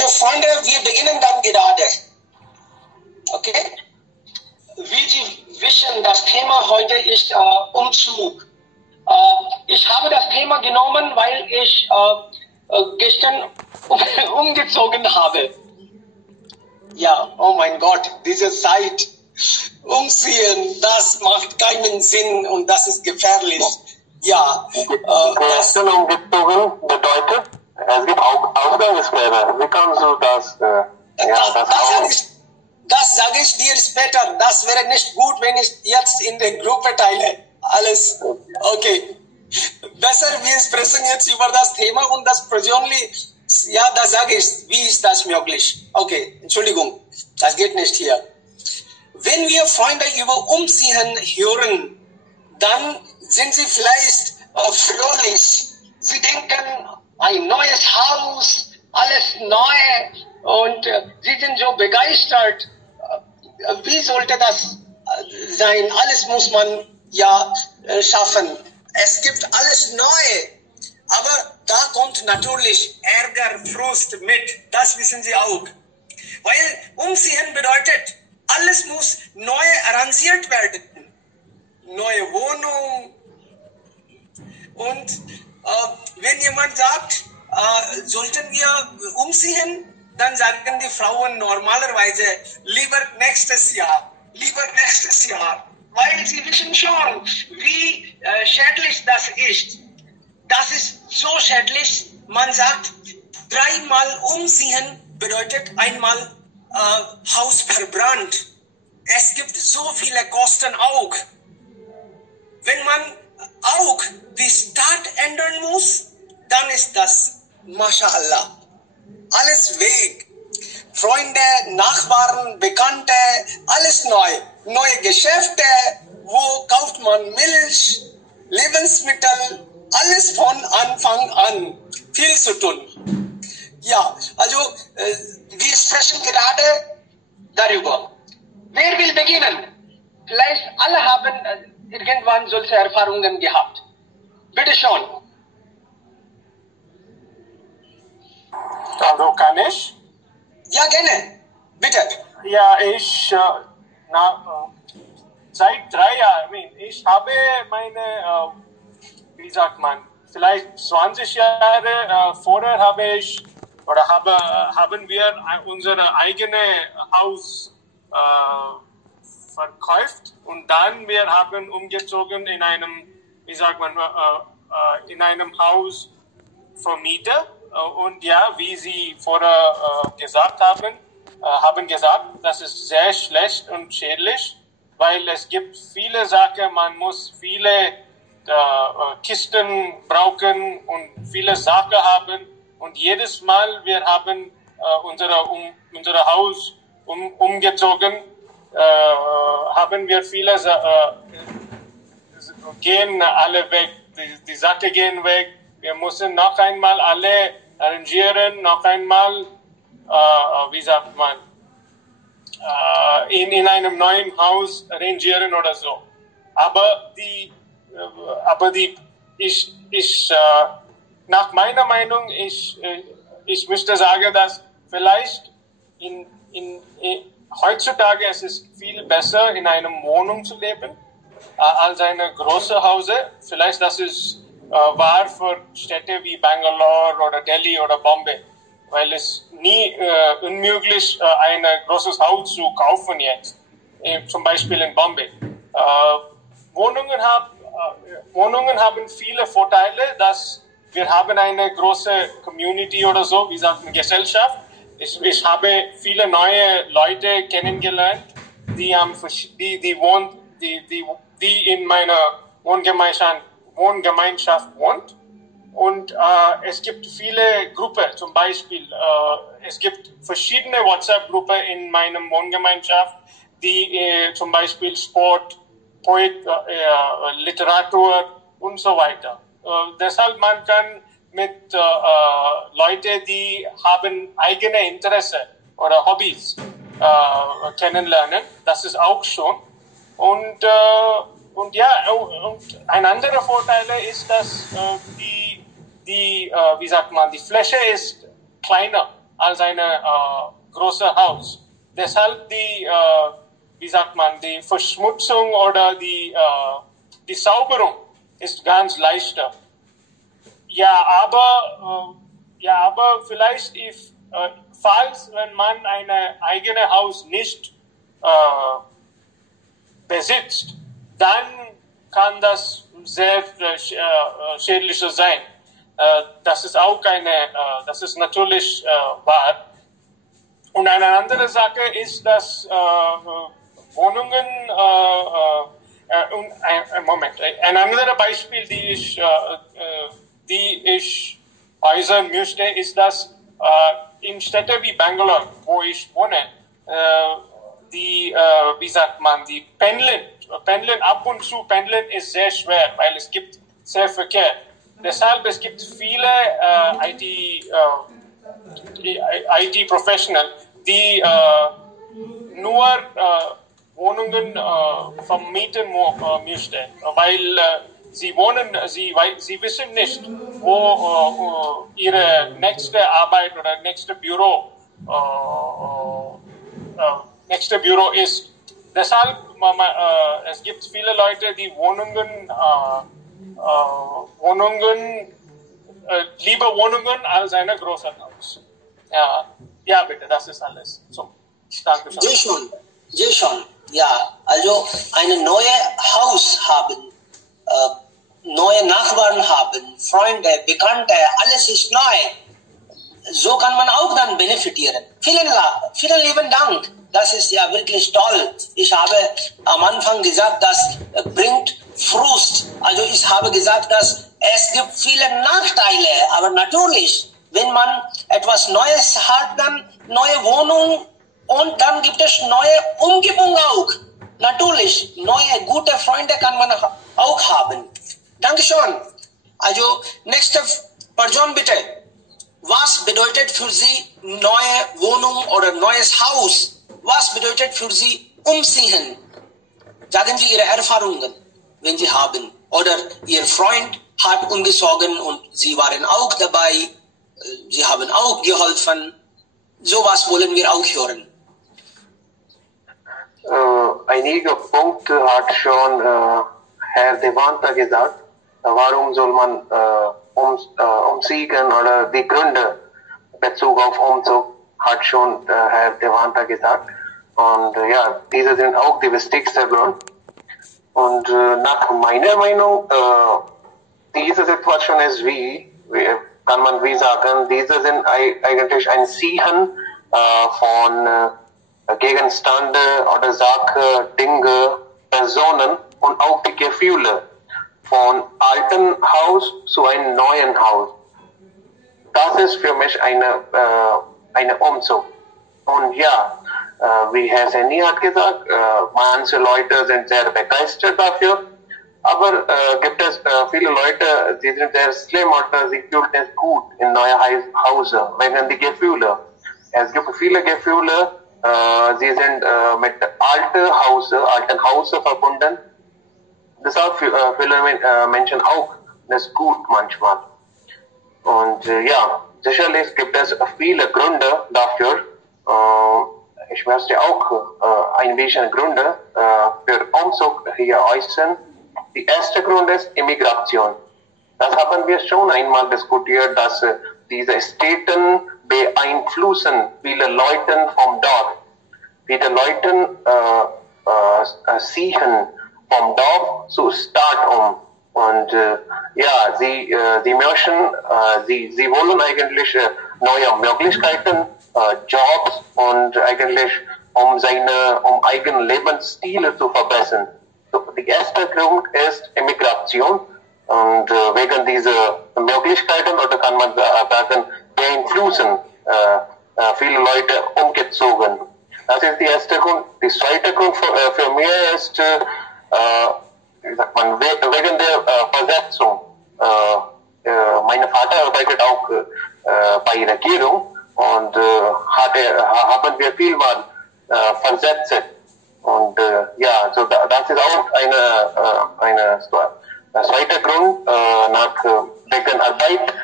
Also Freunde, wir beginnen dann gerade. Okay? Wie Sie wissen, das Thema heute ist Umzug. Ich habe das Thema genommen, weil ich gestern umgezogen habe. Ja, oh mein Gott, diese Zeit. Umziehen, das macht keinen Sinn und das ist gefährlich. Ja, Gestern umgezogen bedeutet, es gibt auch Ausgangssperre. Wie kannst du das? Das sage ich dir später. Das wäre nicht gut, wenn ich jetzt in der Gruppe teile. Alles okay. Besser, wir sprechen jetzt über das Thema und das persönlich. Ja, das sage ich. Wie ist das möglich? Okay, Entschuldigung, das geht nicht hier. Wenn wir Freunde über Umziehen hören, dann sind sie vielleicht fröhlich. Sie denken, ein neues Haus, alles neu und sie sind so begeistert. Wie sollte das sein? Alles muss man ja schaffen. Es gibt alles neu. Aber da kommt natürlich Ärger, Frust mit. Das wissen Sie auch. Weil Umziehen bedeutet, alles muss neu arrangiert werden. Neue Wohnung. Und wenn jemand sagt, sollten wir umziehen, dann sagen die Frauen normalerweise lieber nächstes Jahr. Lieber nächstes Jahr. Weil sie wissen schon, wie schädlich das ist. Das ist so schädlich. Man sagt, 3-mal umziehen bedeutet einmal Haus verbrannt. Es gibt so viele Kosten auch. Wenn man auch die Stadt ändern muss, dann ist das Mashallah. Alles weg. Freunde, Nachbarn, Bekannte, alles neu. Neue Geschäfte, wo kauft man Milch, Lebensmittel, alles von Anfang an. Viel zu tun. Ja, also wir sprechen gerade darüber. Wer will beginnen? Vielleicht alle haben irgendwann solche Erfahrungen gehabt. Bitte schon. Also kann ich? Ja, gerne. Bitte. Ja, seit 3 Jahren, ich habe meine, wie sagt man, vielleicht 20 Jahre vorher haben wir unser eigenes Haus verkauft und dann wir haben umgezogen in einem, wie sagt man, in einem Haus vermietet. Und ja, wie Sie vorher gesagt haben gesagt, das ist sehr schlecht und schädlich, weil es gibt viele Sachen, man muss viele Kisten brauchen und viele Sachen haben. Und jedes Mal, wir haben unser Haus umgezogen, haben wir viele gehen alle weg, die Sachen gehen weg. Wir müssen noch einmal alle arrangieren, noch einmal, wie sagt man, in einem neuen Haus arrangieren oder so. Aber nach meiner Meinung, ich müsste sagen, dass vielleicht heutzutage es ist viel besser, in einer Wohnung zu leben, als eine große Haus. Vielleicht das ist wahr für Städte wie Bangalore oder Delhi oder Bombay, weil es nie unmöglich ein großes Haus zu kaufen jetzt, zum Beispiel in Bombay. Wohnungen haben viele Vorteile, dass wir haben eine große Community oder so, wie sagt man, Gesellschaft. Ich habe viele neue Leute kennengelernt, die in meiner Wohngemeinschaft wohnt. Und es gibt viele Gruppen, zum Beispiel, es gibt verschiedene WhatsApp-Gruppen in meiner Wohngemeinschaft, die zum Beispiel Sport, Literatur und so weiter. Deshalb man kann mit Leuten, die haben eigene Interesse oder Hobbys kennenlernen. Das ist auch schon. Und ein anderer Vorteil ist, dass wie sagt man, die Fläche ist kleiner als eine große Haus. Deshalb die, wie sagt man, die Verschmutzung oder die Sauberung ist ganz leichter. Ja, aber vielleicht, falls wenn man ein eigenes Haus nicht besitzt, dann kann das sehr schädlich sein. Das ist auch das ist natürlich wahr. Und eine andere Sache ist, dass Wohnungen, ein anderes Beispiel, die ich äußern möchte, ist, dass in Städten wie Bangalore, wo ich wohne, wie sagt man, die Pendeln ab und zu pendeln ist sehr schwer, weil es gibt sehr Verkehr. Deshalb es gibt viele IT-Professional, die nur Wohnungen vermieten möchten, weil sie wissen nicht, wo ihre nächste Arbeit oder nächste Büro ist. Deshalb es gibt viele Leute, die lieber Wohnungen als ein großes Haus. Ja, bitte, das ist alles. So, danke schön. Sehr schon. Ja, also eine neue Haus haben, neue Nachbarn haben, Freunde, Bekannte, alles ist neu. So kann man auch dann benefitieren. Vielen lieben Dank. Das ist ja wirklich toll. Ich habe am Anfang gesagt, das bringt Frust. Also ich habe gesagt, dass es gibt viele Nachteile. Aber natürlich, wenn man etwas Neues hat, dann neue Wohnung und dann gibt es neue Umgebung auch. Natürlich, neue, gute Freunde kann man auch haben. Dankeschön. Also, nächste Person bitte. Was bedeutet für Sie neue Wohnung oder neues Haus? Was bedeutet für Sie umziehen? Sagen Sie Ihre Erfahrungen, wenn Sie haben. Oder Ihr Freund hat umgezogen und Sie waren auch dabei. Sie haben auch geholfen. Sowas wollen wir auch hören. Einige Punkte hat schon Herr Devanta gesagt. Warum soll man umziehen oder die Gründe Bezug auf Umzug hat schon Herr Devanta gesagt. Und ja, diese sind auch die wichtigsten Gründe. Und nach meiner Meinung, diese Situation ist kann man wie sagen, diese sind eigentlich ein Ziehen von Gegenstände oder Sachen, Dinge, Personen und auch die Gefühle von alten Haus zu einem neuen Haus. Das ist für mich eine Umzug. Und ja, wie Herr Seni hat gesagt, manche Leute sind sehr begeistert dafür, aber gibt es viele Leute, die sind sehr schlimm oder sie fühlen es gut in neue Hause, wegen die Gefühle. Es gibt viele Gefühle, sie sind mit alten Hause verbunden. Deshalb viele Menschen auch das gut manchmal. Und ja, sicherlich gibt es viele Gründe dafür. Ich möchte auch ein bisschen Gründe für Umzug hier äußern. Der erste Grund ist Immigration. Das haben wir schon einmal diskutiert, dass diese Städte beeinflussen viele Leute vom Dorf. Viele Leute ziehen vom Dorf zu Stadt um. Und ja, sie möchten, sie wollen eigentlich neue Möglichkeiten, Jobs und eigentlich um eigenen Lebensstil zu verbessern. So, der erste Grund ist Immigration und wegen dieser Möglichkeiten oder kann man sagen beeinflussen viele Leute umgezogen. Das ist der erste Grund. Der zweite Grund für mich ist wie sagt man, wegen der Versetzung. Mein Vater arbeitet auch bei der Regierung und haben wir vielmal versetzt. Und ja, so das ist auch ein zweiter Grund. Wegen Arbeit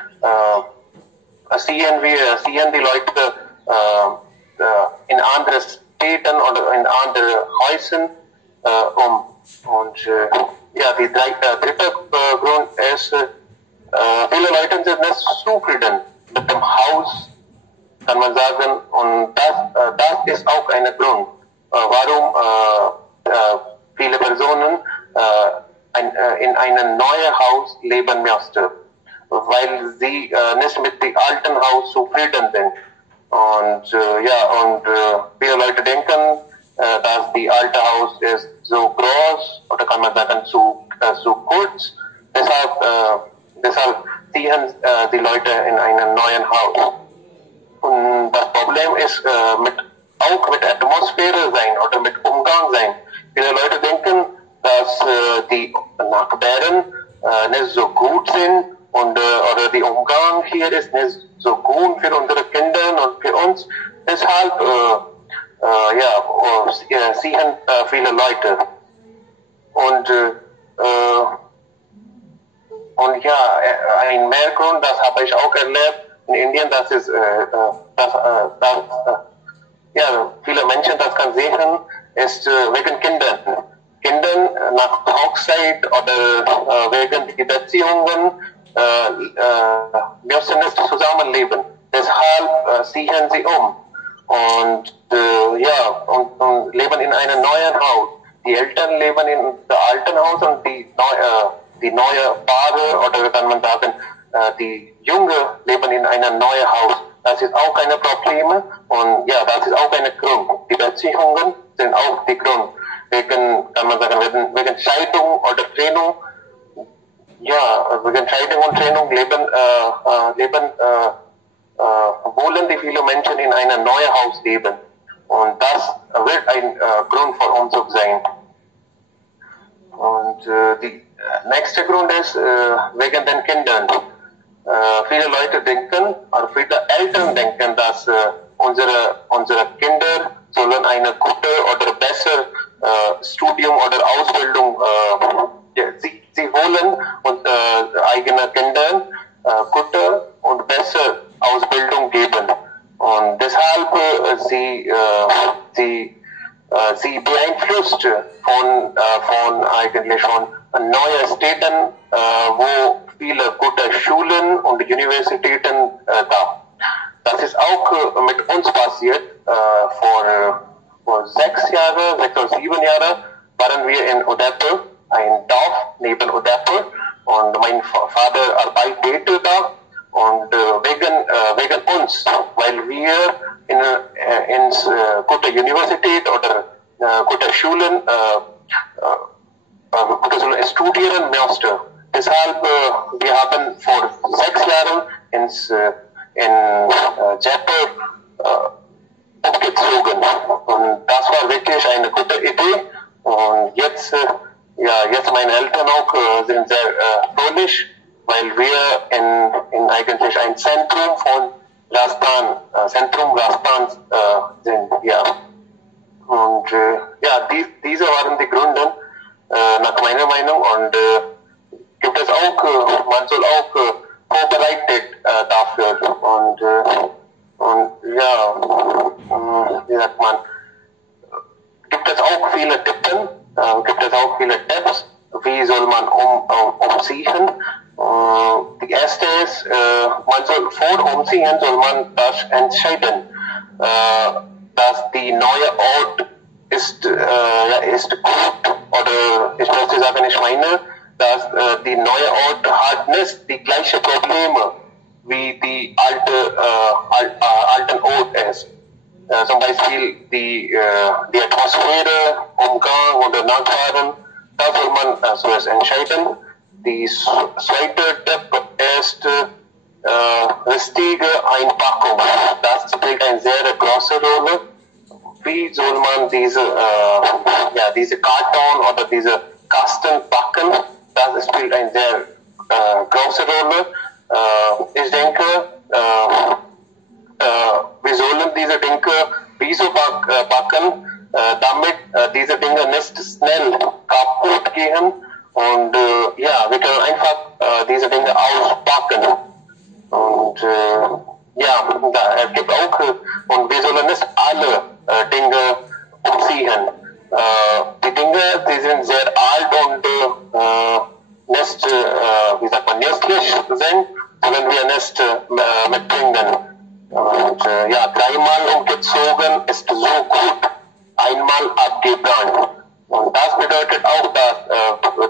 sehen die Leute in andere Städten oder in andere Häusern Und ja, die dritte Grund ist, viele Leute sind nicht zufrieden mit dem Haus, kann man sagen, und das ist auch ein Grund, warum viele Personen in einem neuen Haus leben möchten, weil sie nicht mit dem alten Haus zufrieden sind. Und viele Leute denken, dass die alte Haus ist so groß oder kann man sagen zu kurz. Deshalb ziehen die Leute in einem neuen Haus. Und das Problem ist auch mit Atmosphäre sein oder mit Umgang sein. Viele Leute denken, dass die Nachbarn nicht so gut sind und oder die Umgang hier ist nicht so gut für unsere Kinder und für uns. Deshalb sehen viele Leute. Und ja, ein Mehrgrund, das habe ich auch erlebt in Indien, das ist, viele Menschen das kann sehen, ist wegen Kindern. Kindern nach Hochzeit oder wegen die Beziehungen müssen nicht zusammenleben. Deshalb ziehen sie um. Und leben in einem neuen Haus. Die Eltern leben in dem alten Haus und die neue Paare oder kann man sagen, die Junge leben in einem neuen Haus. Das ist auch ein Problem und ja, das ist auch ein Grund. Die Beziehungen sind auch die Grund. Wegen, kann man sagen, wegen Scheidung oder Trennung. Ja, wegen Scheidung und Trennung wollen die viele Menschen in einem neuen Haus leben. Und das wird ein Grund für Umzug sein. Und der nächste Grund ist wegen den Kindern. Viele Leute denken, oder viele Eltern denken, dass unsere Kinder sollen eine gute oder bessere Studium oder Ausbildung, sie wollen eigene Kinder gute und bessere Ausbildung geben. Und deshalb sie beeinflusst von neuen Städten, wo viele gute Schulen und Universitäten da. Das ist auch mit uns passiert. Vor 6 oder 7 Jahren waren wir in Udaipur, ein Dorf neben Udaipur, und mein Vater arbeitet da. Und wegen uns, weil wir in gute Universität oder gute Schulen studieren mussten. Deshalb wir haben vor 6 Jahren in Jaipur umgezogen. Und das war wirklich eine gute Idee. Und jetzt meine Eltern auch sind sehr fröhlich, weil wir in eigentlich ein Zentrum von Rajasthan sind. Ja. Und diese waren die Gründe nach meiner Meinung. Und gibt es auch, man soll auch vorbereitet dafür. Und wie sagt man, gibt es auch viele Tipps, wie soll man umziehen. Die erste ist, man soll vor Umziehen soll man das entscheiden, dass die neue Ort ist gut, oder ich möchte sagen, ich meine, dass die neue Ort hat nicht die gleichen Probleme wie die alten Ort ist. Zum Beispiel die Atmosphäre, Umgang oder Nachbarn, da soll man zuerst entscheiden. Die zweite Tipp ist richtige Einpackung. Das spielt eine sehr große Rolle. Wie soll man diese Karton oder diese Kasten packen? Das spielt eine sehr große Rolle. Ich denke, wir sollen diese Dinge so packen, damit diese Dinge nicht schnell kaputt gehen. Und wir können einfach diese Dinge auspacken. Und ja, es gibt auch, und wir sollen nicht alle Dinge umziehen. Die Dinge, die sind sehr alt und nicht, wie sagt man, nützlich sind, sollen wir nicht mitbringen. Und ja, 3-mal umgezogen ist so gut, 1-mal abgebrannt. Und das bedeutet auch, dass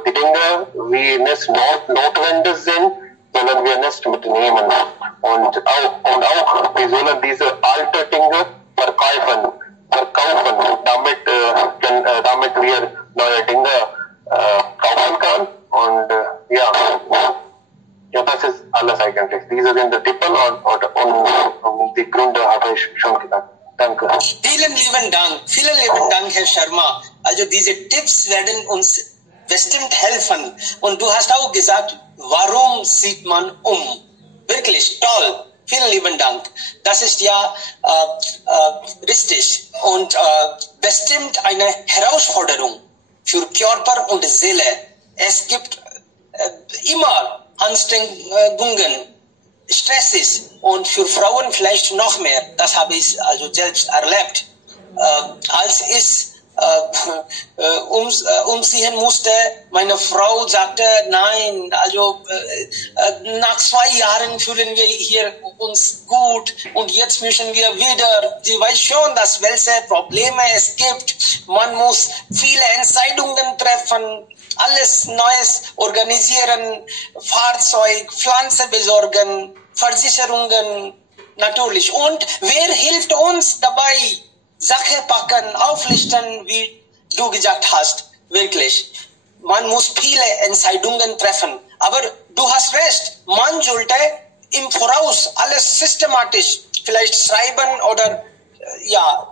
die Dinge, die nicht notwendig sind, sollen wir nicht mitnehmen. Und auch wir sollen diese alten Dinge verkaufen, damit wir neue Dinge kaufen können. Und ja, das ist alles eigentlich. Diese sind die Tipps und die Gründe habe ich schon gesagt. Danke. Vielen lieben Dank, Herr Sharma. Also diese Tipps werden uns bestimmt helfen. Und du hast auch gesagt, warum zieht man um? Wirklich toll. Vielen lieben Dank. Das ist ja richtig und bestimmt eine Herausforderung für Körper und Seele. Es gibt immer Anstrengungen, Stresses und für Frauen vielleicht noch mehr. Das habe ich also selbst erlebt. Als ich umziehen musste, meine Frau sagte, nein, also nach 2 Jahren fühlen wir hier uns gut und jetzt müssen wir wieder. Sie weiß schon, dass welche Probleme es gibt. Man muss viele Entscheidungen treffen, alles Neues organisieren, Fahrzeug, Pflanze besorgen, Versicherungen natürlich. Und wer hilft uns dabei? Sache packen, auflisten, wie du gesagt hast. Wirklich. Man muss viele Entscheidungen treffen. Aber du hast recht. Man sollte im Voraus alles systematisch vielleicht schreiben oder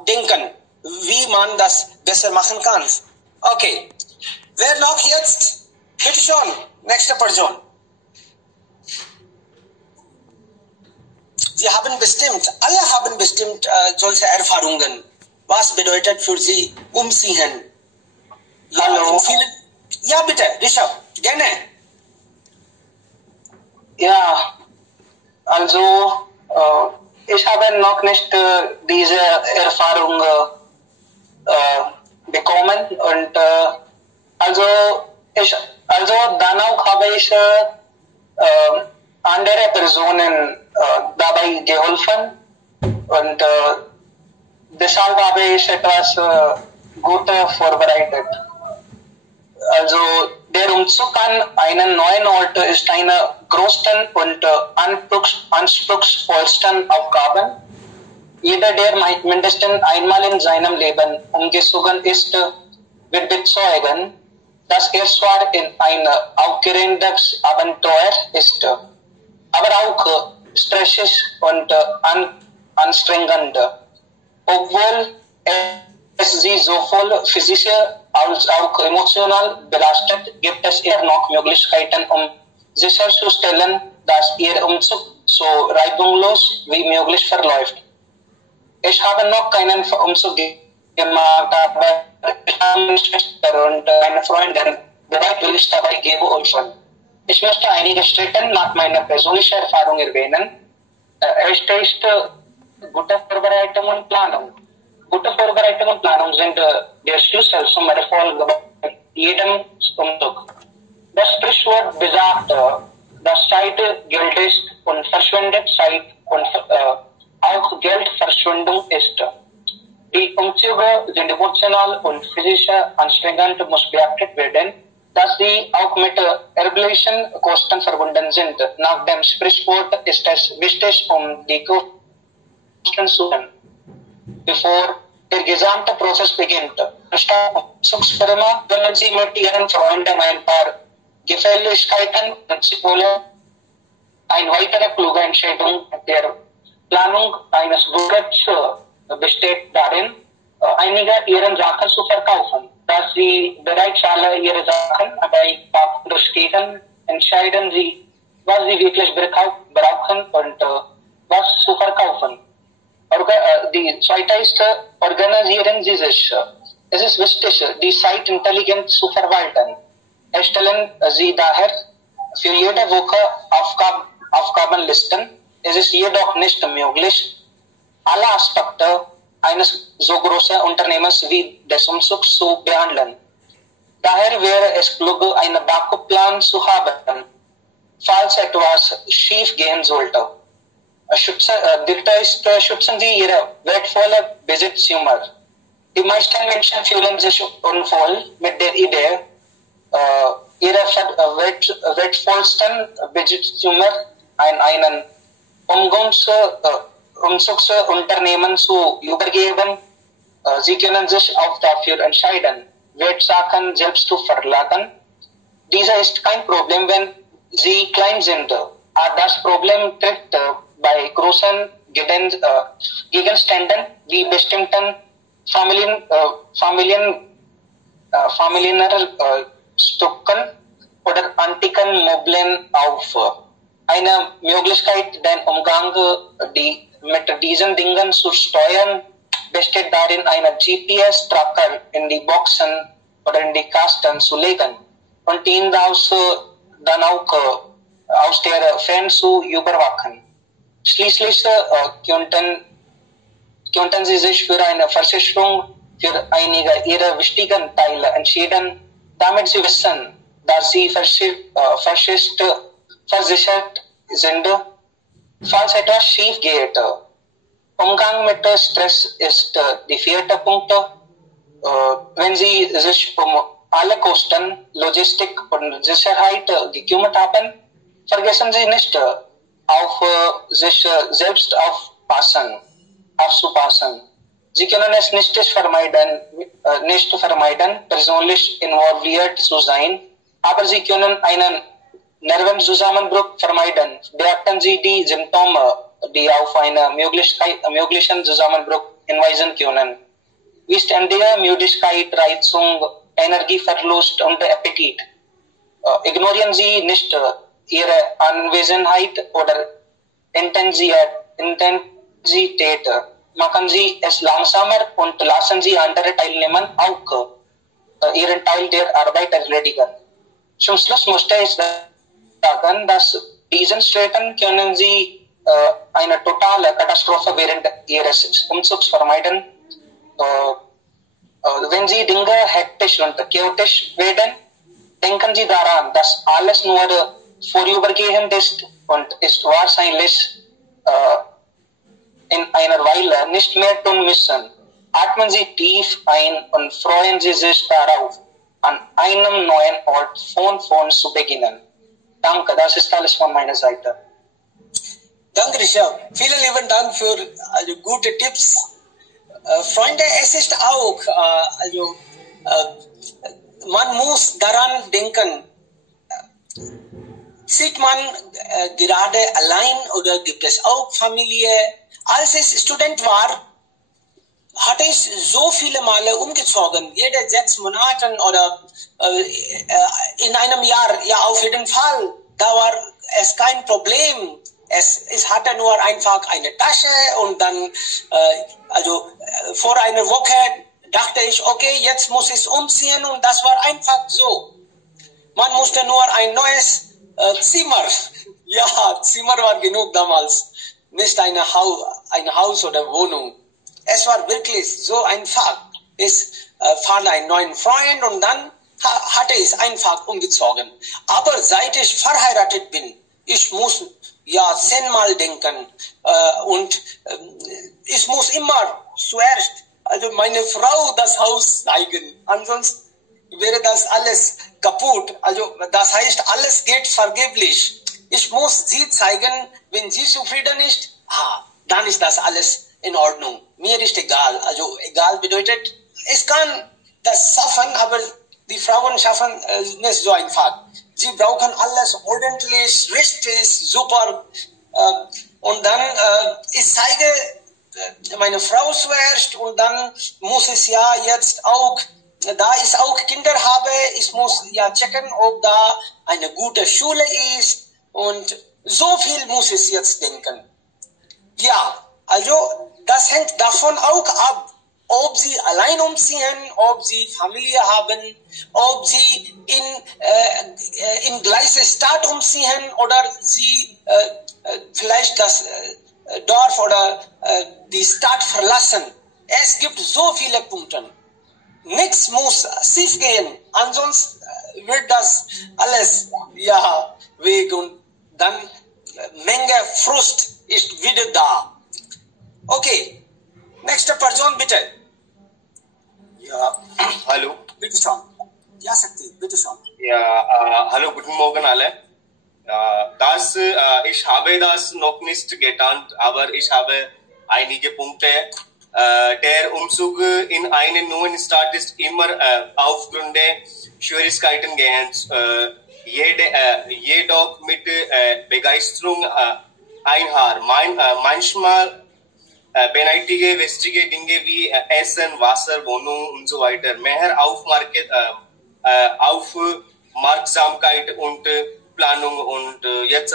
denken, wie man das besser machen kann. Okay. Wer noch jetzt? Bitte schon. Nächste Person. Alle haben bestimmt solche Erfahrungen. Was bedeutet für Sie umziehen? Ja, hallo. Ja, bitte, Rishabh, gerne. Ja, also ich habe noch nicht diese Erfahrung bekommen und danach habe ich andere Personen dabei geholfen und deshalb habe ich etwas Gutes vorbereitet. Also der Umzug an einen neuen Ort ist eine größten und anspruchsvollsten Aufgabe. Jeder, der mindestens einmal in seinem Leben umgezogen ist, wird bezeugen, dass er zwar in ein aufregendes Abenteuer ist, aber auch stressig und anstrengend. Obwohl es sie sowohl physisch als auch emotional belastet, gibt es eher noch Möglichkeiten, um sicherzustellen, dass ihr Umzug so reibungslos wie möglich verläuft. Ich habe noch keinen Umzug gemacht, aber ich habe meine Schwester und meine Freundin bereitwillig dabei geholfen. Ich möchte einige Schritte nach meiner persönlichen Erfahrung erwähnen. Erste ist gute Vorbereitung und Planung. Gute Vorbereitung und Planung sind der Schlüssel zum Erfolg bei jedem Umzug. Das Sprichwort besagt, dass Zeit Geld ist und verschwendet Zeit und auch Geldverschwendung ist. Die Umzüge sind emotional und physisch anstrengend, muss beachtet werden, dass sie auch mit erblichen Kosten verbunden sind. Nach dem Sprichwort ist es wichtig, die Kosten zu nehmen, bevor der gesamte Prozess beginnt. Anstatt Umzugsfirma können Sie mit Ihren Freunden ein paar Gefälligkeiten holen. Eine weitere kluge Entscheidung der Planung eines Budgets besteht darin, einige Ihrer Sachen zu verkaufen. Dass Sie bereits alle Ihre Sachen bei Packen durchgehen, entscheiden Sie, was Sie wirklich brauchen und was zu verkaufen. Die zweite ist, organisieren Sie sich. Es ist wichtig, die Zeit intelligent zu verwalten. Erstellen Sie daher für jede Woche Aufgabenlisten, es ist jedoch nicht möglich, alle Aspekte eines so großen Unternehmens wie des Umzugs zu behandeln. Daher wäre es klug, einen Backup-Plan zu haben, falls etwas schief gehen sollte. Schützen Sie Ihre wertvolle Besitztümer. Die meisten Menschen fühlen sich unwohl mit der Idee, ihre wertvollsten Besitztümer an einen Umzugsunternehmen zu übergeben. Sie können sich auch dafür entscheiden, Wertsachen selbst zu verlagern. Dieser ist kein Problem, wenn sie klein sind. Das Problem tritt bei großen Gegenständen wie bestimmten familiären Stücken oder antiken Möbeln auf. Eine Möglichkeit, den Umgang mit diesen Dingen zu steuern, besteht darin, einen GPS-Tracker in die Boxen oder in die Kasten zu legen und ihn dann auch aus der Ferne zu überwachen. Schließlich könnten Sie sich für eine Versicherung für einige Ihrer wichtigen Teile entscheiden, damit Sie wissen, dass Sie versichert sind, falls etwas schief geht. Umgang mit Stress ist der 4. Punkt. Wenn Sie sich alle Kosten, Logistik und Sicherheit gekümmert haben, vergessen Sie nicht, auf sich selbst aufzupassen. Sie können es nicht vermeiden, persönlich involviert zu sein, aber Sie können einen Nervenzusammenbruch vermeiden. Beachten Sie die Symptome, die auf einen möglichen Zusammenbruch hinweisen können, wie ständige Müdigkeit, Reizung, Energieverlust und Appetit. Ignorieren Sie nicht Ihre Anwesenheit oder Intensität. Machen Sie es langsamer und lassen Sie andere Teilnehmer auch ihren Teil der Arbeit erledigen. Zum Schluss möchte ich sagen, dass diesen Schritten können Sie eine totale Katastrophe während Ihres Umzugs vermeiden. Wenn Sie Dinge hektisch und chaotisch werden, denken Sie daran, dass alles nur vorübergehend ist und ist wahrscheinlich in einer Weile nicht mehr tun müssen. Atmen Sie tief ein und freuen Sie sich darauf, an einem neuen Ort von vorn zu beginnen. Danke, das ist alles von meiner Seite. Danke, Rishabh. Vielen lieben Dank für gute Tipps. Freunde, es ist auch, man muss daran denken, sieht man gerade allein oder gibt es auch Familie? Als ich Student war, hatte ich so viele Male umgezogen, jede 6 Monate oder in einem Jahr, ja auf jeden Fall, da war es kein Problem. Es hatte nur einfach eine Tasche und dann, vor einer Woche dachte ich, okay, jetzt muss ich umziehen und das war einfach so. Man musste nur ein neues Zimmer, ja, Zimmer war genug damals, nicht ein Haus oder Wohnung. Es war wirklich so einfach. Ich fand einen neuen Freund und dann hatte ich einfach umgezogen. Aber seit ich verheiratet bin, ich muss ja 10-mal denken und ich muss immer zuerst, meine Frau das Haus zeigen, ansonsten wäre das alles kaputt. Das heißt, alles geht vergeblich. Ich muss sie zeigen, wenn sie zufrieden ist, dann ist das alles in Ordnung. Mir ist egal. Egal bedeutet, ich kann das schaffen, aber die Frauen schaffen nicht so einfach. Sie brauchen alles ordentlich, richtig, super. Und dann, ich zeige meine Frau zuerst und dann muss ich ja jetzt auch, da ich auch Kinder habe, ich muss ja checken, ob da eine gute Schule ist und so viel muss ich jetzt denken. Ja, das hängt davon auch ab, ob sie allein umziehen, ob sie Familie haben, ob sie in gleiche Stadt umziehen oder sie vielleicht das Dorf oder die Stadt verlassen. Es gibt so viele Punkte. Nichts muss schief gehen, ansonsten wird das alles weg und dann Menge Frust ist wieder da. Okay, nächste Person bitte. Ja, hallo. Bitte schon. Ja, Sakti, bitte schon. Ja, hallo, guten Morgen alle. Ich habe das noch nicht getan, aber ich habe einige Punkte. Der Umzug in einen neuen Stadt ist immer aufgrund der Schwierigkeiten gehend. Jedoch mit Begeisterung einher. Manchmal benötige wichtige Dinge wie Essen, Wasser, Wohnung und so weiter. Mehr Aufmerksamkeit und Planung und jetzt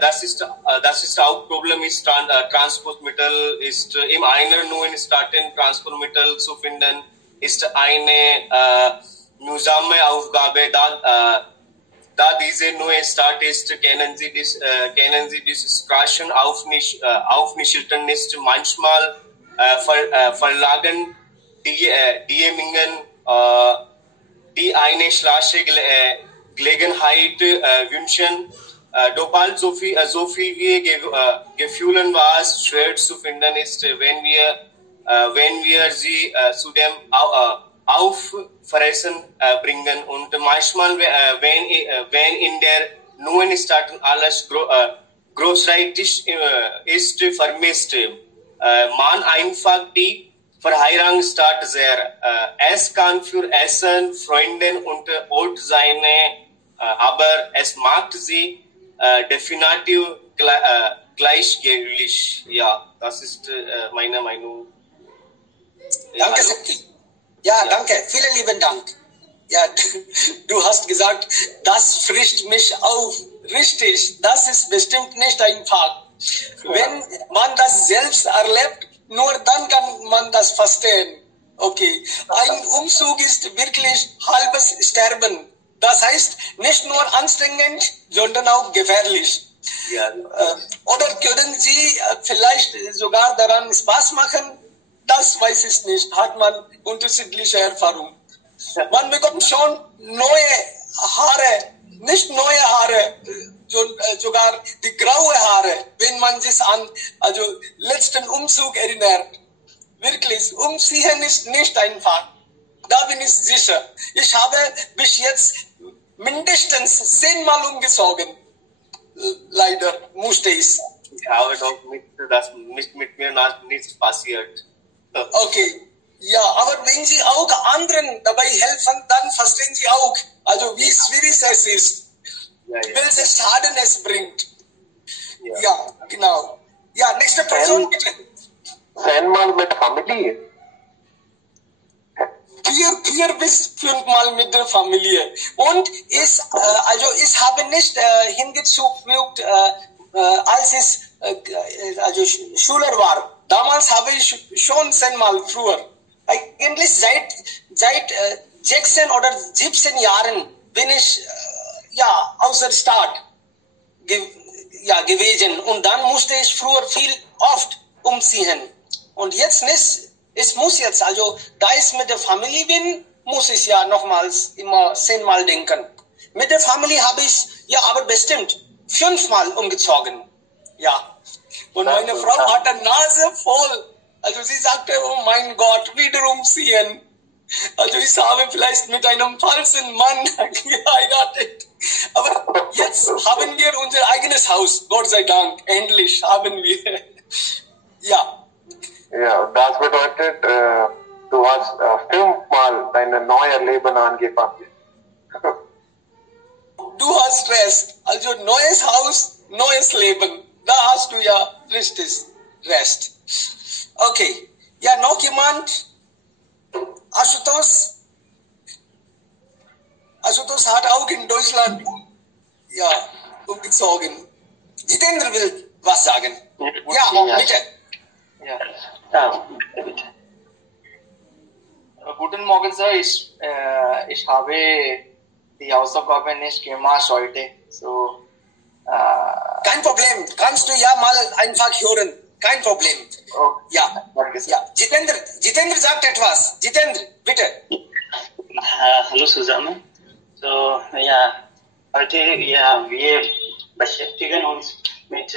das ist Hauptproblem ist Transportmittel ist in einer neuen Stadt ein Transportmittel zu finden ist eine mühsame Aufgabe da diese neue Stadt ist kennen Sie die Straßen aufschilten nicht manchmal verlagen die Mingen die eine Straße Gelegenheit wünschen. Dobald so viel wie Gefühlen war es schwer zu finden ist, wenn wir sie zu dem Auffressen bringen und manchmal wenn in der neuen Stadt alles großartig ist vermisst man einfach die Verheiratung sehr. Es kann für Essen, Freunde und Ort sein, aber es macht sie definitiv gleichgültig. Ja, das ist meine Meinung. Danke, Sakti. Ja, danke. Vielen lieben Dank. Ja, du hast gesagt, das frischt mich auf. Richtig, das ist bestimmt nicht einfach. Wenn man das selbst erlebt, nur dann kann man das verstehen. Okay, ein Umzug ist wirklich halbes Sterben. Das heißt, nicht nur anstrengend, sondern auch gefährlich. Ja. Oder können Sie vielleicht sogar daran Spaß machen? Das weiß ich nicht. Hat man unterschiedliche Erfahrungen. Man bekommt schon neue Haare, nicht neue Haare, sogar die graue Haare, wenn man sich an letzten Umzug erinnert. Wirklich, umziehen ist nicht einfach. Da bin ich sicher. Ich habe bis jetzt mindestens 10-mal umgezogen. Leider musste ich. Ich habe doch nicht mit mir nichts passiert. Okay. Ja, aber wenn Sie auch anderen dabei helfen, dann verstehen Sie auch, wie schwierig es ist. Welche Schaden es bringt. Ja, genau. Ja, nächste Person bitte. 10-mal mit Familie. 4 bis 5-mal mit der Familie. Und ich habe nicht hingezufügt, als ich Schüler war. Damals habe ich schon 10-mal früher. Eigentlich seit 16 oder 17 Jahren bin ich aus der Stadt gewesen. Und dann musste ich früher oft umziehen. Und jetzt nicht. Es muss jetzt, da ich mit der Familie bin, muss ich ja nochmals immer 10-mal denken. Mit der Familie habe ich aber bestimmt 5-mal umgezogen. Ja. Und meine Frau hatte Nase voll. Sie sagte, oh mein Gott, wieder umziehen. Ich habe vielleicht mit einem falschen Mann geheiratet. Aber jetzt haben wir unser eigenes Haus. Gott sei Dank. Endlich haben wir. Ja. Ja, das bedeutet, du hast 5-mal dein neues Leben angefangen. Du hast recht. Neues Haus, neues Leben. Da hast du ja richtig recht. Okay. Ja, noch jemand? Ashutosh? Ashutosh hat auch in Deutschland umgezogen. Jitendra will was sagen. Ja, bitte. Ja, bitte. Guten Morgen, Sir. Ich habe die Hausaufgabe nicht gemacht heute. So, Kein Problem. Kannst du ja mal einfach hören. Kein Problem. oh, Ja. danke, Sir. Ja. Jitendra sagt etwas. Jitendra, bitte. Hallo zusammen. So, ja, heute, ja, wir beschäftigen uns mit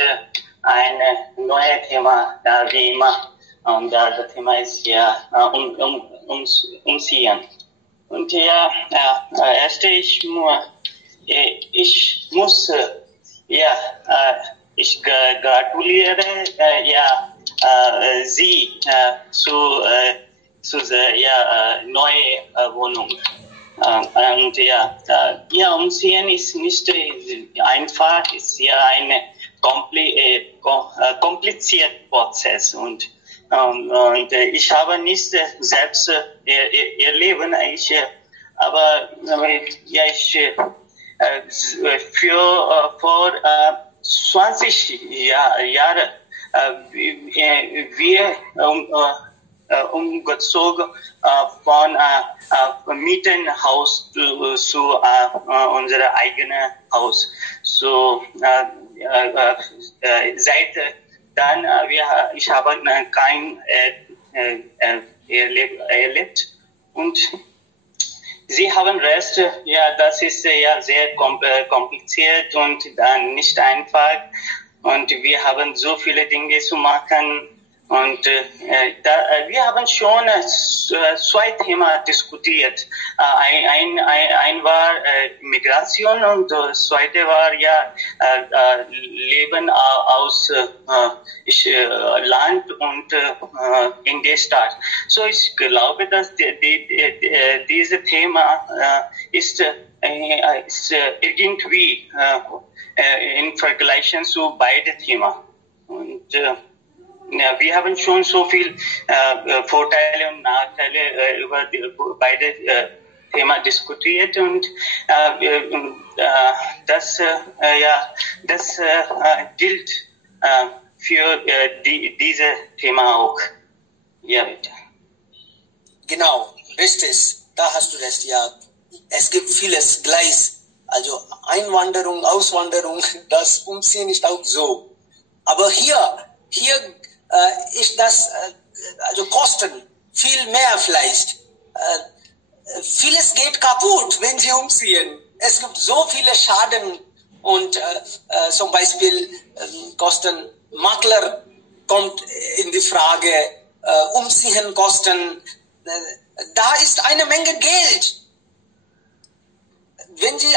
einem neuen Thema, wie immer. Und das Thema ist ja Umziehen. Und ja, erst ich muss, ich gratuliere Sie zu der neuen Wohnung. Und umziehen ist nicht einfach, ist ja ein komplizierter Prozess. Und ich habe nicht selbst erleben, aber vor 20 Jahren wir umgezogen von Mietenhaus zu unserem eigenen Haus. So seit dann ich habe kein erlebt und Sie haben recht, ja, das ist ja sehr kompliziert und dann nicht einfach und wir haben so viele Dinge zu machen und wir haben schon zwei Themen diskutiert. Ein war Migration und das zweite war ja Leben aus Land und in der Stadt. So ich glaube, dass dieses Thema ist irgendwie in Vergleich zu beiden Themen. Und ja, wir haben schon so viel Vorteile und Nachteile über beide Themen diskutiert und das gilt für dieses Thema auch. Ja, bitte. Genau, richtig. Da hast du recht, ja. Es gibt vieles gleich. Also Einwanderung, Auswanderung, das Umziehen ist auch so. Aber hier ist das, also Kosten viel mehr vielleicht. Vieles geht kaputt, wenn sie umziehen. Es gibt so viele Schaden und zum Beispiel Kosten, Makler kommt in die Frage, Umziehen Kosten, da ist eine Menge Geld. Wenn Sie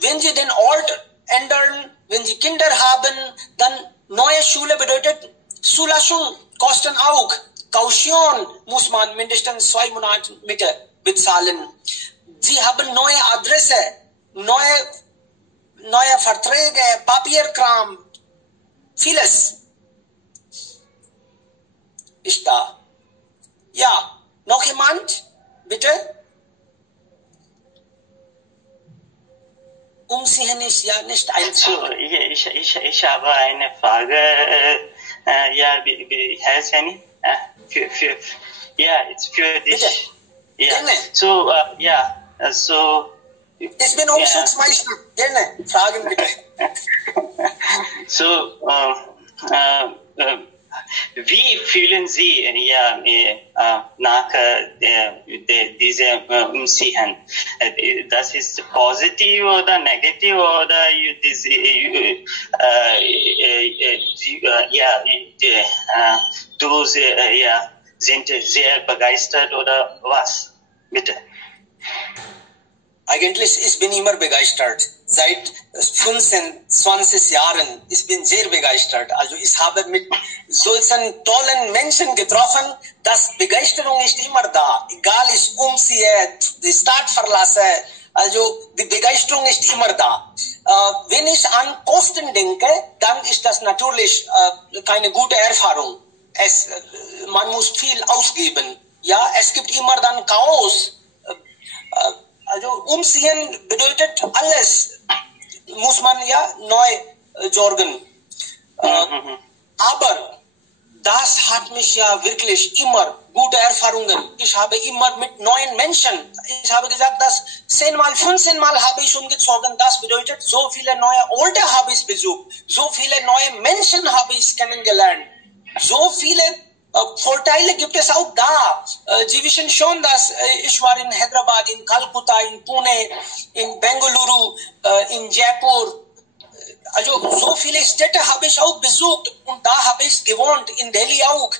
wenn Sie den Ort ändern, wenn Sie Kinder haben, dann neue Schule bedeutet Zulassung, Kosten auch. Kaution muss man mindestens 2 Monate bezahlen. Sie haben neue Adresse, neue Verträge, Papierkram, vieles ist da. Ja, noch jemand? Bitte? Umziehen ist ja nicht einfach. So, ich habe eine Frage, Herr Seni, für dich. Bitte. Ja, Gerne. so, Ich bin Umzugsmeister. Gerne. Fragen bitte. So, wie fühlen Sie nach diesem Umziehen? Das ist positiv oder negativ oder du sind sehr begeistert oder was? Bitte. Eigentlich, ich bin immer begeistert. Seit 15, 20 Jahren, ich bin sehr begeistert. Also ich habe mit solchen tollen Menschen getroffen, dass Begeisterung ist immer da. Egal, ich umziehe, die Stadt verlasse, also die Begeisterung ist immer da. Wenn ich an Kosten denke, dann ist das natürlich keine gute Erfahrung. Man muss viel ausgeben. Ja, es gibt immer dann Chaos. Also umziehen bedeutet alles, muss man ja neu sorgen. Aber das hat mich ja wirklich immer gute Erfahrungen. Ich habe immer mit neuen Menschen, ich habe gesagt, dass 10 Mal, 15 Mal habe ich umgezogen. Das bedeutet, so viele neue Orte habe ich besucht. So viele neue Menschen habe ich kennengelernt. So viele Vorteile gibt es auch da. Sie wissen schon, dass ich war in Hyderabad, in Calcutta, in Pune, in Bengaluru, in Jaipur. Also so viele Städte habe ich auch besucht und da habe ich gewohnt, in Delhi auch.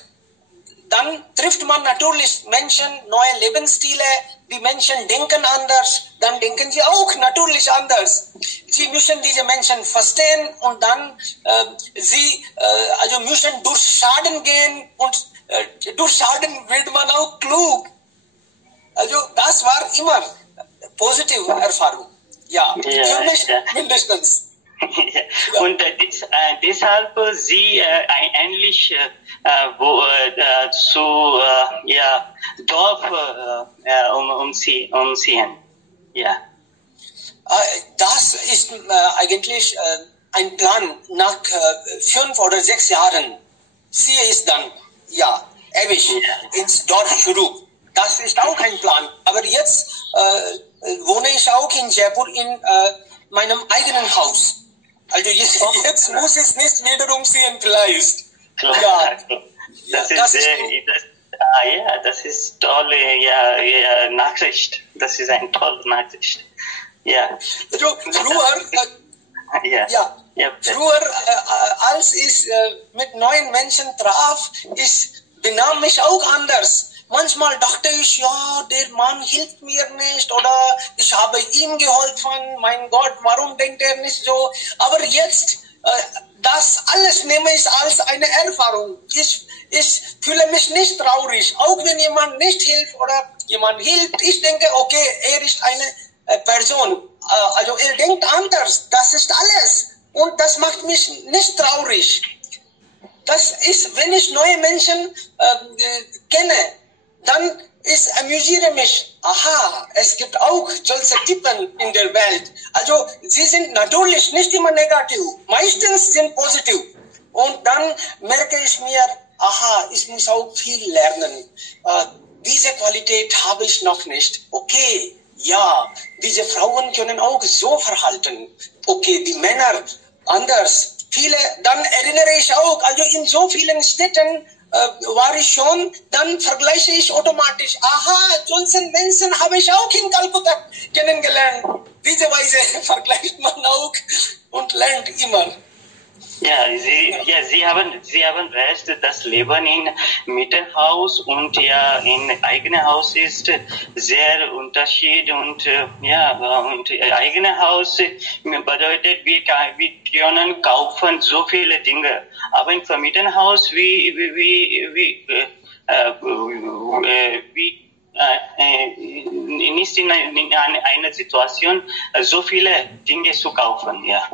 Dann trifft man natürlich Menschen, neue Lebensstile, die Menschen denken anders, dann denken sie auch natürlich anders. Sie müssen diese Menschen verstehen und dann sie also müssen durch Schaden gehen und durch Schaden wird man auch klug. Also das war immer positive Erfahrung. Ja, für mich mindestens. Ja. Und deshalb Sie ähnlich zu Dorf umziehen. Ja. Das ist eigentlich ein Plan. Nach 5 oder 6 Jahren ziehe ich dann ewig ins Dorf zurück. Das ist auch ein Plan. Aber jetzt wohne ich auch in Jaipur in meinem eigenen Haus. Also jetzt muss ich nicht wieder umziehen vielleicht. Klar. Das ist tolle Nachricht. Das ist eine tolle Nachricht. Ja. Also früher, als ich mit neuen Menschen traf, ich benahm mich auch anders. Manchmal dachte ich, ja, der Mann hilft mir nicht oder ich habe ihm geholfen, mein Gott, warum denkt er nicht so? Aber jetzt, das alles nehme ich als eine Erfahrung. Ich fühle mich nicht traurig, auch wenn jemand nicht hilft oder jemand hilft. Ich denke, okay, er ist eine Person, also er denkt anders, das ist alles. Und das macht mich nicht traurig. Das ist, wenn ich neue Menschen kenne, dann ich amüsiere mich. Aha, es gibt auch solche Typen in der Welt. Also sie sind natürlich nicht immer negativ, meistens sind positiv. Und dann merke ich mir, aha, ich muss auch viel lernen. Diese Qualität habe ich noch nicht. Okay, ja, diese Frauen können auch so verhalten. Okay, die Männer anders. Viele, dann erinnere ich auch, also in so vielen Städten war ich schon, dann vergleiche ich automatisch. Aha, solche Menschen habe ich auch in Calcutta kennengelernt. Diese Weise vergleicht man auch und lernt immer. Ja, Sie haben recht. Das Leben in Mietenhaus und in eigenem Haus ist sehr unterschiedlich und und eigenes Haus bedeutet, wir können kaufen so viele Dinge, aber im Vermietenhaus nicht in einer Situation so viele Dinge zu kaufen, ja.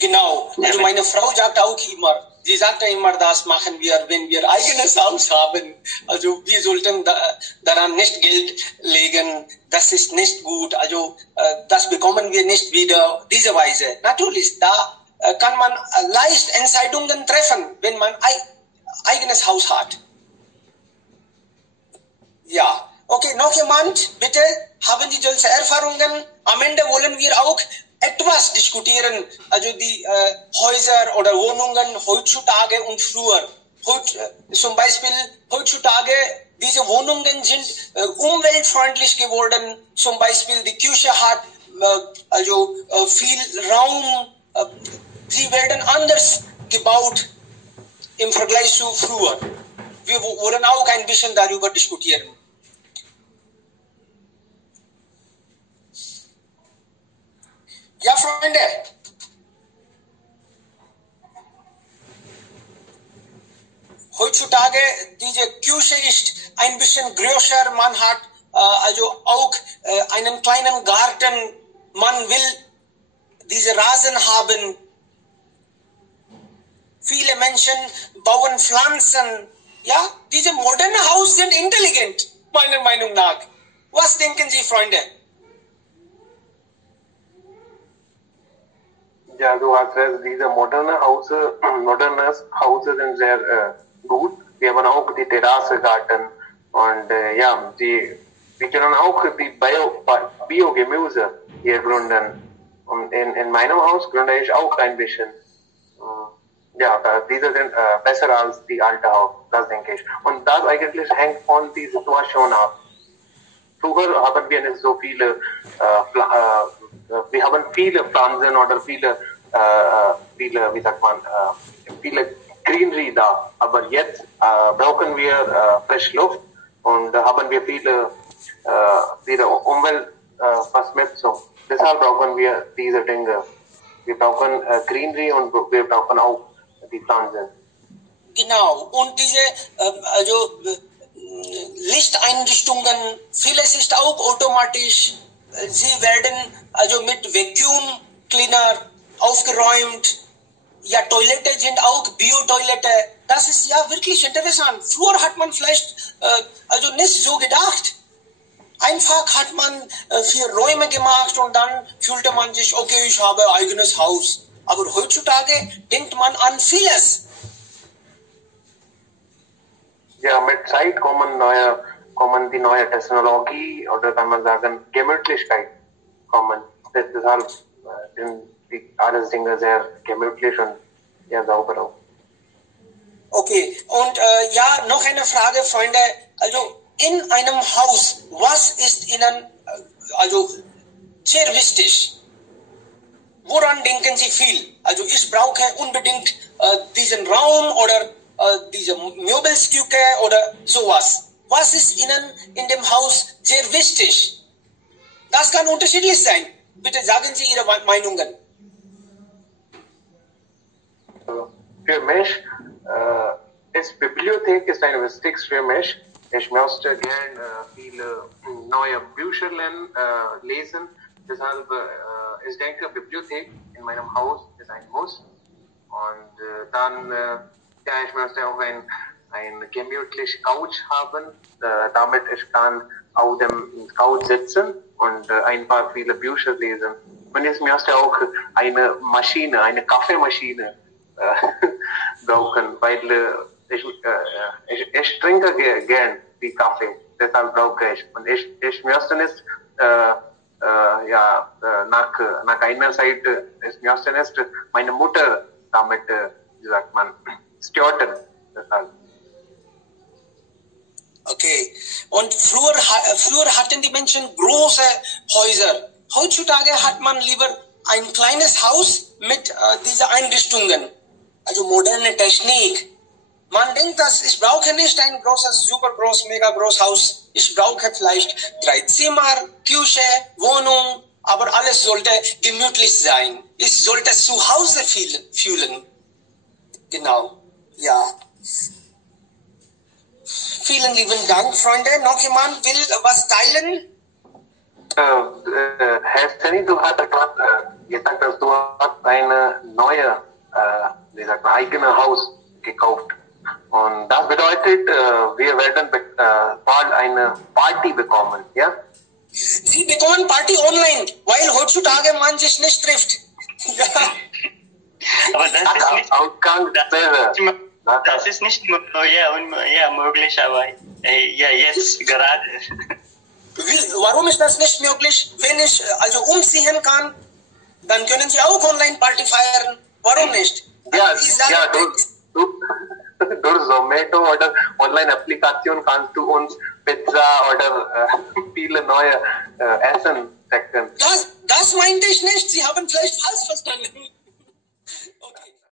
Genau, also meine Frau sagt auch immer, sie sagte immer, das machen wir, wenn wir eigenes Haus haben. Also wir sollten daran nicht Geld legen, das ist nicht gut, also das bekommen wir nicht wieder, diese Weise. Natürlich, da kann man leicht Entscheidungen treffen, wenn man eigenes Haus hat. Ja, okay, noch jemand, bitte, haben Sie solche Erfahrungen? Am Ende wollen wir auch etwas diskutieren, also die Häuser oder Wohnungen heutzutage und früher. Zum Beispiel heutzutage, diese Wohnungen sind umweltfreundlich geworden. Zum Beispiel die Küche hat viel Raum. Sie werden anders gebaut im Vergleich zu früher. Wir wollen auch ein bisschen darüber diskutieren. Ja, Freunde. Heutzutage, diese Küche ist ein bisschen größer. Man hat also auch einen kleinen Garten. Man will diese Rasen haben. Viele Menschen bauen Pflanzen. Ja, diese modernen Häuser sind intelligent, meiner Meinung nach. Was denken Sie, Freunde? Ja, du hast recht, diese moderne Houses sind sehr gut. Wir haben auch die Terrassegarten und ja, wir können auch die Biogemüse hier gründen. Und in meinem Haus gründe ich auch ein bisschen. Ja, diese sind besser als die alte Haus, das denke ich. Und das eigentlich hängt von der Situation ab. Früher haben wir nicht so viele, wir haben viele Pflanzen oder viele, wie sagt man, viele Greenery da. Aber jetzt brauchen wir frische Luft und haben wir viele Umweltverschmutzung. Deshalb brauchen wir diese Dinge. Wir brauchen Greenery und wir brauchen auch die Pflanzen. Genau. Und diese, Lichteinrichtungen, vieles ist auch automatisch. Sie werden also mit Vacuum Cleaner aufgeräumt. Ja, Toilette sind auch Bio-Toilette. Das ist ja wirklich interessant. Früher hat man vielleicht also nicht so gedacht. Einfach hat man 4 Räume gemacht und dann fühlte man sich, okay, ich habe ein eigenes Haus. Aber heutzutage denkt man an vieles. Ja, mit Zeit kommen die neue Technologie oder kann man sagen Gemütlichkeit kommen. Deshalb sind alles Dinge sehr gemütlich und sehr sauber auch. Okay, und ja, noch eine Frage, Freunde. Also in einem Haus, was ist Ihnen also sehr wichtig? Woran denken Sie viel? Also ich brauche unbedingt diesen Raum oder diese Möbelstücke oder sowas. Was ist Ihnen in dem Haus sehr wichtig? Das kann unterschiedlich sein. Bitte sagen Sie Ihre Meinungen. Für mich ist Bibliothek ist ein wichtiges für mich. Ich möchte gerne viele neue Bücher lesen. Deshalb, ich denke, Bibliothek in meinem Haus ist ein Muss. Und dann, ja, ich möchte auch ein gemütliches Couch haben, damit ich kann auf dem Couch sitzen und ein paar viele Bücher lesen. Und ich möchte auch eine Maschine, eine Kaffeemaschine brauchen, weil ich trinke gern die Kaffee, deshalb brauche ich. Und ich möchte nicht nach einer Zeit, ich möchte nicht meine Mutter damit, wie sagt man, stören. Deshalb. Okay. Und früher hatten die Menschen große Häuser. Heutzutage hat man lieber ein kleines Haus mit diesen Einrichtungen. Also moderne Technik. Man denkt, dass ich brauche nicht ein großes, super groß, mega groß Haus. Ich brauche vielleicht 3 Zimmer, Küche, Wohnung, aber alles sollte gemütlich sein. Ich sollte zu Hause fühlen. Genau. Ja. Vielen lieben Dank, Freunde. Noch jemand will was teilen? Herr Steny, du hast gesagt, dass du hast eine neue, eigene Haus gekauft. Und das bedeutet, wir werden bald eine Party bekommen, ja? Sie bekommen Party online, weil heutzutage man sich nicht trifft. Ja. Aber das ist nicht möglich, aber ja, jetzt gerade. Warum ist das nicht möglich? Wenn ich also umziehen kann, dann können Sie auch Online-Party feiern. Warum nicht? Durch Zomato oder Online-Applikation kannst du uns Pizza oder viele neue Essen checken. Das meinte ich nicht. Sie haben vielleicht falsch verstanden.